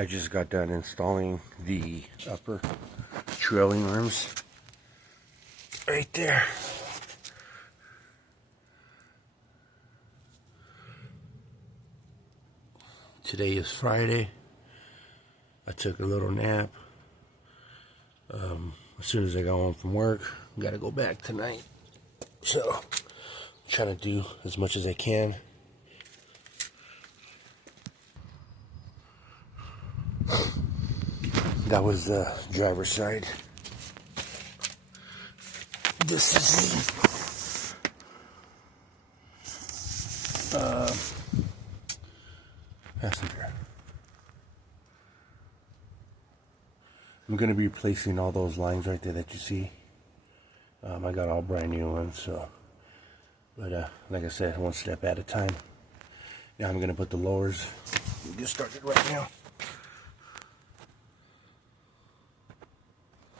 I just got done installing the upper trailing arms right there. Today is Friday. I took a little nap. As soon as I got home from work, got to go back tonight. So, I'm trying to do as much as I can. That was the driver's side. This is the passenger. I'm going to be replacing all those lines right there that you see. I got all brand new ones, so. But like I said, one step at a time. Now I'm going to put the lowers. We'll get started right now.